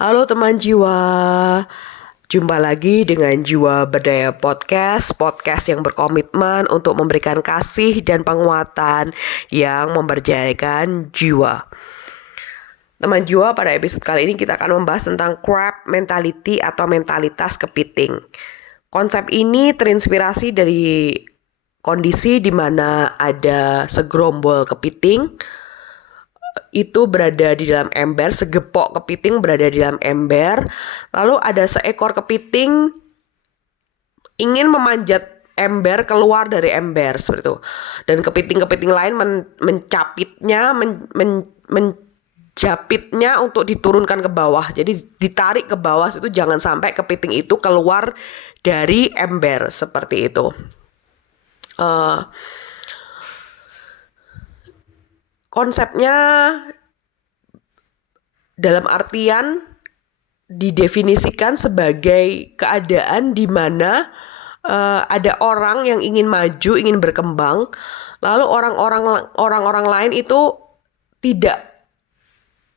Halo teman jiwa, jumpa lagi dengan Jiwa Berdaya podcast yang berkomitmen untuk memberikan kasih dan penguatan yang memberdayakan jiwa. Teman jiwa, pada episode kali ini kita akan membahas tentang crab mentality atau mentalitas kepiting. Konsep ini terinspirasi dari kondisi di mana ada segerombol kepiting itu berada di dalam ember, segepok kepiting berada di dalam ember. Lalu ada seekor kepiting ingin memanjat ember, keluar dari ember seperti itu. Dan kepiting-kepiting lain menjapitnya untuk diturunkan ke bawah. Jadi ditarik ke bawah itu, jangan sampai kepiting itu keluar dari ember seperti itu. Konsepnya dalam artian didefinisikan sebagai keadaan di mana ada orang yang ingin maju, ingin berkembang, lalu orang-orang lain itu tidak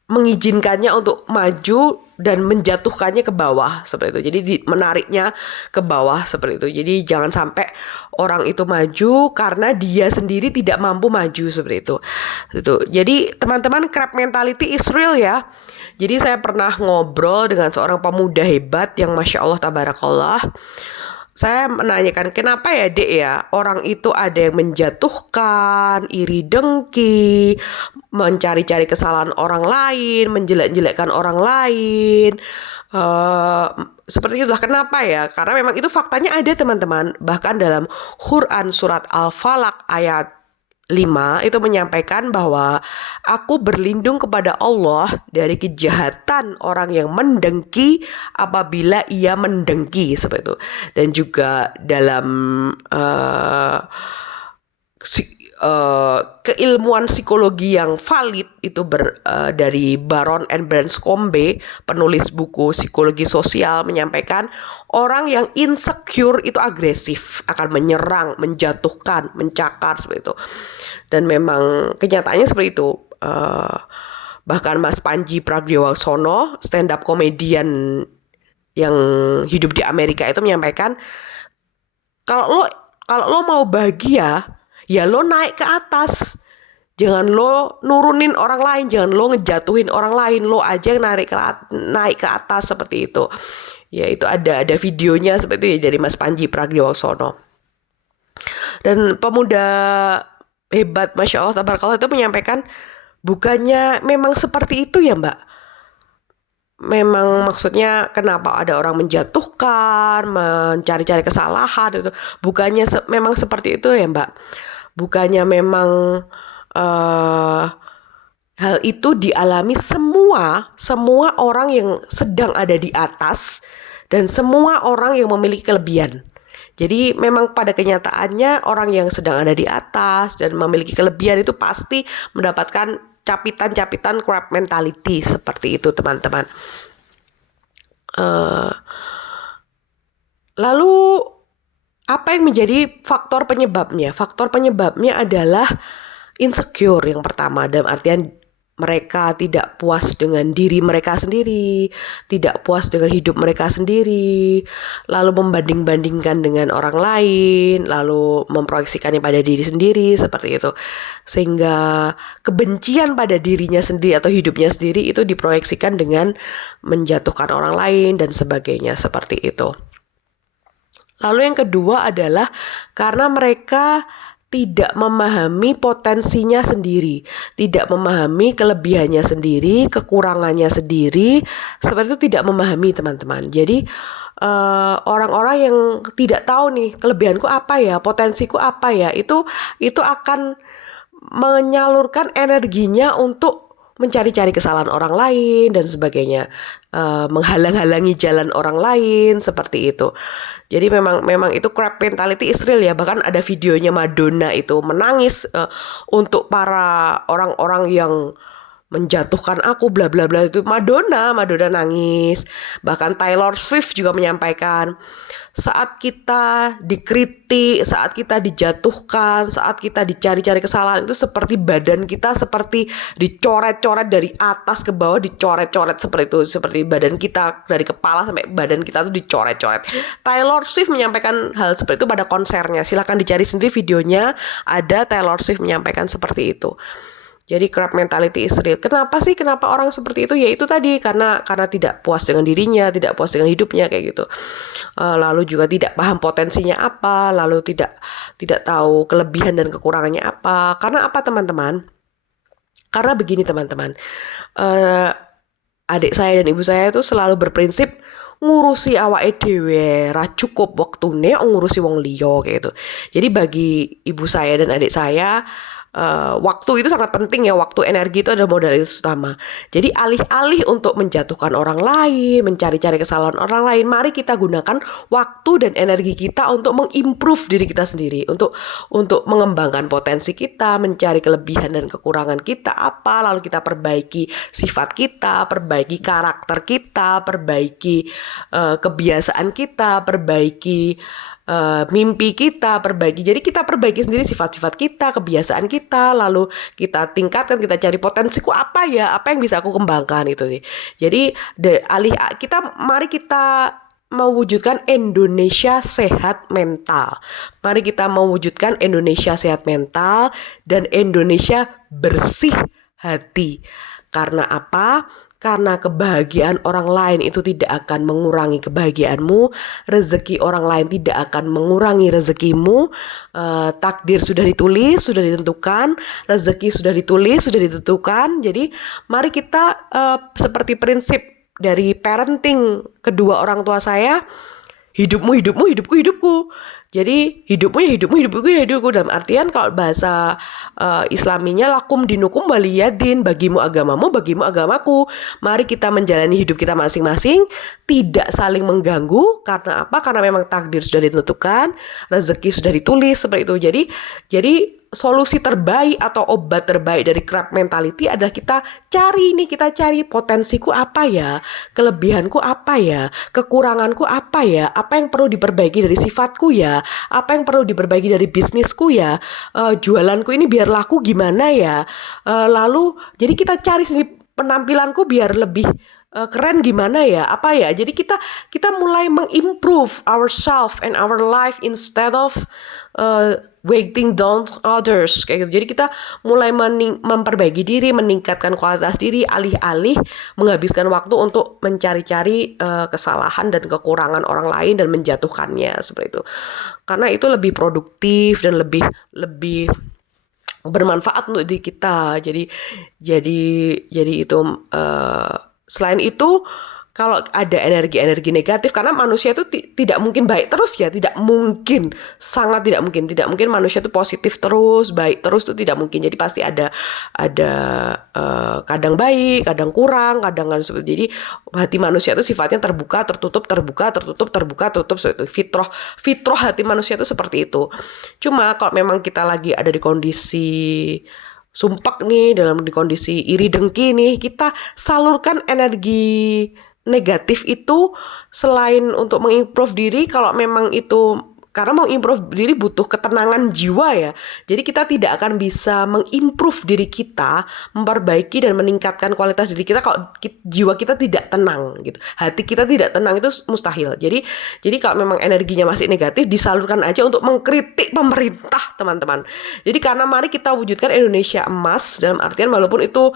mengizinkannya untuk maju dan menjatuhkannya ke bawah seperti itu. Jadi menariknya ke bawah seperti itu. Jadi jangan sampai orang itu maju karena dia sendiri tidak mampu maju seperti itu. Jadi teman-teman, crab mentality is real ya. Jadi saya pernah ngobrol dengan seorang pemuda hebat yang Masya Allah Tabarakallah. Saya menanyakan, kenapa ya dek ya, orang itu ada yang menjatuhkan, iri dengki, mencari-cari kesalahan orang lain, menjelek-jelekkan orang lain, seperti itulah. Kenapa ya? Karena memang itu faktanya ada teman-teman. Bahkan dalam Quran surat Al-Falaq ayat 5 itu menyampaikan bahwa aku berlindung kepada Allah dari kejahatan orang yang mendengki apabila ia mendengki seperti itu. Dan juga dalam keilmuan psikologi yang valid itu dari Baron and Branscombe, penulis buku psikologi sosial, menyampaikan orang yang insecure itu agresif, akan menyerang, menjatuhkan, mencakar seperti itu. Dan memang kenyataannya seperti itu. Bahkan Mas Panji Pragiwaksono, stand up komedian yang hidup di Amerika, itu menyampaikan, kalau lo mau bahagia, ya lo naik ke atas. Jangan lo nurunin orang lain, jangan lo ngejatuhin orang lain, lo aja yang naik ke atas seperti itu. Ya itu ada videonya seperti itu dari Mas Panji Pragiwaksono. Dan pemuda hebat Masya Allah Tabarakallah itu menyampaikan, bukannya memang seperti itu ya Mbak. Memang maksudnya kenapa ada orang menjatuhkan, mencari-cari kesalahan itu. Bukannya memang seperti itu ya Mbak. Bukannya memang hal itu dialami semua orang yang sedang ada di atas dan semua orang yang memiliki kelebihan. Jadi memang pada kenyataannya orang yang sedang ada di atas dan memiliki kelebihan itu pasti mendapatkan capitan-capitan crab mentality seperti itu teman-teman. Lalu apa yang menjadi faktor penyebabnya? Faktor penyebabnya adalah insecure yang pertama, dalam artian mereka tidak puas dengan diri mereka sendiri, tidak puas dengan hidup mereka sendiri, lalu membanding-bandingkan dengan orang lain, lalu memproyeksikannya pada diri sendiri seperti itu. Sehingga kebencian pada dirinya sendiri atau hidupnya sendiri itu diproyeksikan dengan menjatuhkan orang lain dan sebagainya seperti itu. Lalu yang kedua adalah karena mereka tidak memahami potensinya sendiri, tidak memahami kelebihannya sendiri, kekurangannya sendiri, seperti itu, tidak memahami teman-teman. Jadi orang-orang yang tidak tahu nih kelebihanku apa ya, potensiku apa ya, itu akan menyalurkan energinya untuk mencari-cari kesalahan orang lain dan sebagainya, menghalang-halangi jalan orang lain seperti itu. Jadi memang itu crab mentality is real ya. Bahkan ada videonya Madonna itu menangis untuk para orang-orang yang menjatuhkan aku bla bla bla itu. Madonna nangis. Bahkan Taylor Swift juga menyampaikan, saat kita dikritik, saat kita dijatuhkan, saat kita dicari-cari kesalahan, itu seperti badan kita seperti dicoret-coret dari atas ke bawah, dicoret-coret seperti itu, seperti badan kita dari kepala sampai badan kita tuh dicoret-coret. Taylor Swift menyampaikan hal seperti itu pada konsernya. Silahkan dicari sendiri videonya, ada Taylor Swift menyampaikan seperti itu. Jadi crab mentality is real. Kenapa sih? Kenapa orang seperti itu? Ya itu tadi, karena tidak puas dengan dirinya, tidak puas dengan hidupnya kayak gitu. Lalu juga tidak paham potensinya apa, lalu tidak tahu kelebihan dan kekurangannya apa. Karena apa, teman-teman? Karena begini, teman-teman. Adik saya dan ibu saya itu selalu berprinsip ngurusi awake dhewe ra cukup wektune ngurusi wong liya kayak gitu. Jadi bagi ibu saya dan adik saya, waktu itu sangat penting ya. Waktu, energi itu adalah modalitas utama. Jadi alih-alih untuk menjatuhkan orang lain, mencari-cari kesalahan orang lain, mari kita gunakan waktu dan energi kita untuk mengimprove diri kita sendiri, untuk mengembangkan potensi kita, mencari kelebihan dan kekurangan kita apa, lalu kita perbaiki sifat kita, perbaiki karakter kita, perbaiki kebiasaan kita, perbaiki mimpi kita, perbaiki. Jadi kita perbaiki sendiri sifat-sifat kita, kebiasaan kita, lalu kita tingkatkan, kita cari potensiku apa ya, apa yang bisa aku kembangkan itu sih. Jadi mari kita mewujudkan Indonesia sehat mental. Mari kita mewujudkan Indonesia sehat mental dan Indonesia bersih hati. Karena apa? Karena kebahagiaan orang lain itu tidak akan mengurangi kebahagiaanmu, rezeki orang lain tidak akan mengurangi rezekimu. Takdir sudah ditulis, sudah ditentukan, rezeki sudah ditulis, sudah ditentukan. Jadi mari kita seperti prinsip dari parenting kedua orang tua saya, hidupmu, hidupku, hidupku. Jadi hidupmu ya hidupmu, hidupku ya hidupku. Dalam artian kalau bahasa Islaminya lakum dinukum waliyadin, bagimu agamamu, bagimu agamaku. Mari kita menjalani hidup kita masing-masing, tidak saling mengganggu. Karena apa? Karena memang takdir sudah ditentukan, rezeki sudah ditulis seperti itu. Jadi solusi terbaik atau obat terbaik dari crab mentality adalah kita cari potensiku apa ya, kelebihanku apa ya, kekuranganku apa ya, apa yang perlu diperbaiki dari sifatku ya, apa yang perlu diperbaiki dari bisnisku ya, jualanku ini biar laku gimana ya, lalu jadi kita cari sendiri penampilanku biar lebih keren gimana ya, apa ya. Jadi kita mulai mengimprove ourselves and our life instead of weighting down others kayak gitu. Jadi kita mulai memperbaiki diri, meningkatkan kualitas diri, alih-alih menghabiskan waktu untuk mencari-cari kesalahan dan kekurangan orang lain dan menjatuhkannya seperti itu. Karena itu lebih produktif dan lebih bermanfaat untuk diri kita. Jadi itu selain itu, kalau ada energi-energi negatif, karena manusia itu tidak mungkin baik terus ya, tidak mungkin, sangat tidak mungkin manusia itu positif terus, baik terus, itu tidak mungkin. Jadi pasti ada kadang baik, kadang kurang, kadang seperti. Jadi hati manusia itu sifatnya terbuka, tertutup, terbuka, tertutup, terbuka, tertutup, seperti itu. Fitrah hati manusia itu seperti itu. Cuma kalau memang kita lagi ada di kondisi sumpek nih, di kondisi iri dengki nih, kita salurkan energi negatif itu selain untuk mengimprove diri. Kalau memang itu, karena mau improve diri butuh ketenangan jiwa ya. Jadi kita tidak akan bisa mengimprove diri kita, memperbaiki dan meningkatkan kualitas diri kita kalau jiwa kita tidak tenang gitu. Hati kita tidak tenang, itu mustahil. Jadi kalau memang energinya masih negatif, disalurkan aja untuk mengkritik pemerintah, teman-teman. Jadi karena mari kita wujudkan Indonesia emas, dalam artian walaupun itu,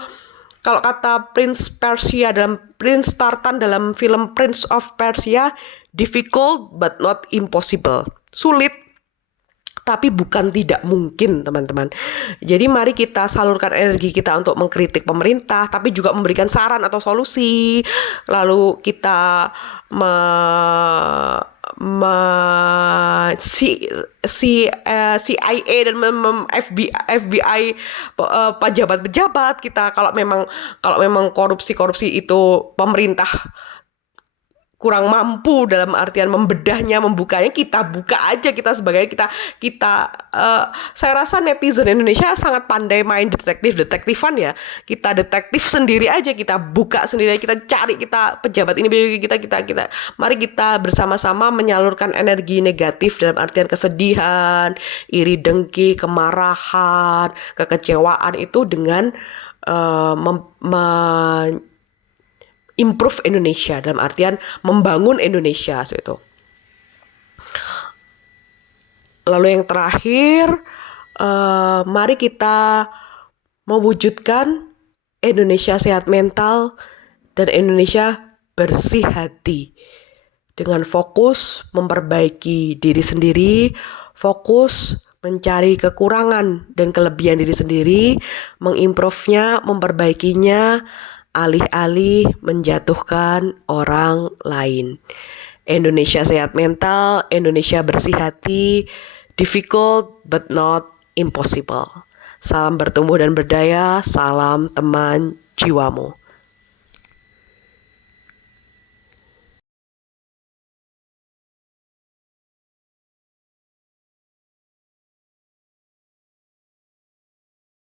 kalau kata Prince Tartan dalam film Prince of Persia, difficult but not impossible. Sulit tapi bukan tidak mungkin, teman-teman. Jadi mari kita salurkan energi kita untuk mengkritik pemerintah, tapi juga memberikan saran atau solusi. Lalu kita CIA dan FBI, pejabat-pejabat kita, kalau memang korupsi itu pemerintah kurang mampu dalam artian membedahnya, membukanya, kita buka aja, kita sebagai saya rasa netizen Indonesia sangat pandai main detektifan ya. Kita detektif sendiri aja, kita buka sendiri, kita cari, kita pejabat ini kita mari kita bersama-sama menyalurkan energi negatif dalam artian kesedihan, iri dengki, kemarahan, kekecewaan itu dengan improve Indonesia, dalam artian membangun Indonesia itu. Lalu yang terakhir, mari kita mewujudkan Indonesia sehat mental dan Indonesia bersih hati dengan fokus memperbaiki diri sendiri, fokus mencari kekurangan dan kelebihan diri sendiri, mengimprove-nya, memperbaikinya, alih-alih menjatuhkan orang lain. Indonesia sehat mental, Indonesia bersih hati, difficult but not impossible. Salam bertumbuh dan berdaya, salam teman jiwamu.